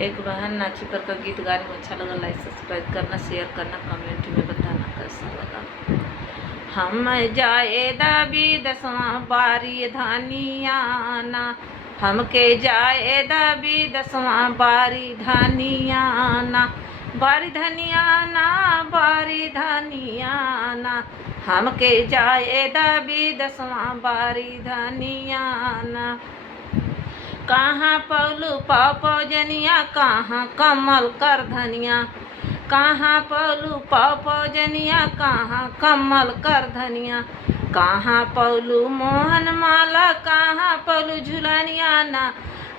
एक बहन नाची पर का गीत गाने में अच्छा लगा, लाइक सब्सक्राइब करना, शेयर करना, कमेंट में बताना कैसा लगा। हम जाए दबी दसवां बारी धानियाना, हमके जाए दबी दसवां बारी धानियाना, बारी धनियाना बारी धनियाना, हमके जाए दबी दसवां बारी धनियाना। कहाँ पौलू पापो जनिया, कहाँ कमल कर धनिया, कहाँ पौलू पापो जनिया, कहाँ कमल कर धनिया, कहाँ पौलू मोहन माला, कहाँ पौलू झुलनिया ना,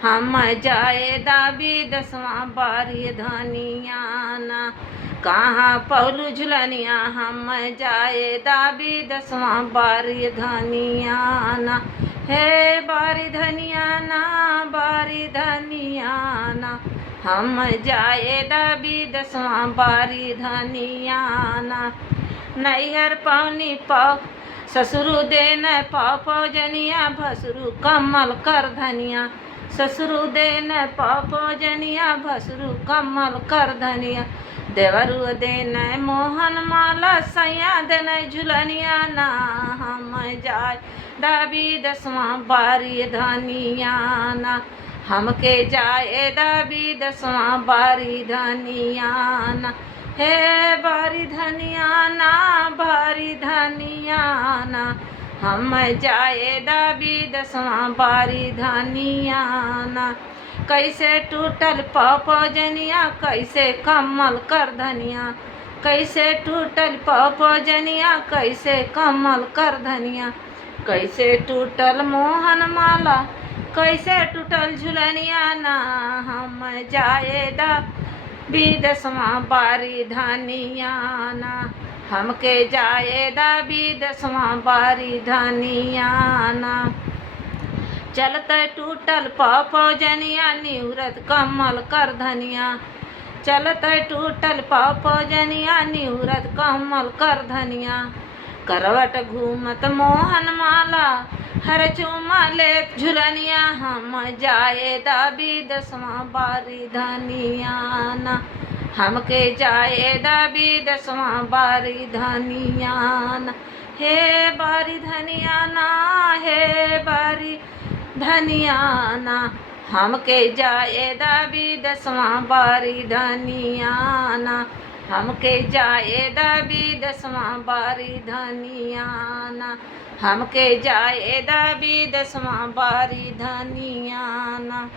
हम जाए दाबी दसवां बारी धनियाना, कहाँ पौलू झुलनिया, हम जाए दाबी दसवां बारी धनियाना। हे बारी धनियाना बारी धनियाना, हम जाए दबी दसवां बारी धनियाना। नैहर पौनी पाव ससुरु देन पापो जनिया, भसुरु कमल कर धनिया, ससुरु देन पापो जनिया, भसुरु कमल कर धनिया, देवरु देन मोहन माला, सैया देन झुलनिया ना, हम जाए दबी दसवां बारी धनियाना, हमके जाए दबी दसवां बारी धनियाना। हे बारी धनियाना बारी धनियाना, हम जाए दबी दसवां बारी धनियाना। कैसे टूटल पापो जनिया, कैसे कमल कर धनिया, कैसे टूटल पापो जनिया, कैसे कमल कर धनिया, कैसे टूटल मोहन माला, कैसे टूटल झुलनिया ना, हम जाए दबी दसवां बारी धनियाना, हमके जाए दबी दसवां बारी धनियाना। चलत टूटल पापो जनिया, निहुरत कमल कर धनिया, चलत टूटल पापो जनिया, निहुरत कमल कर धनिया, करवट घूमत मोहन माला, हर चूमा ले झुलनिया, हम जाए दबी दसवां बारी धनियाना, हमके जाए दबी दसवां बारी धनियाना। हे बारी धनियाना हे बारी धनियाना, हमके जाए दबी दसवां बारी धनियाना, हमके जाए दबी दसवां बारी धनियाना, हमके जाए दबी दसवां बारी धनियाना।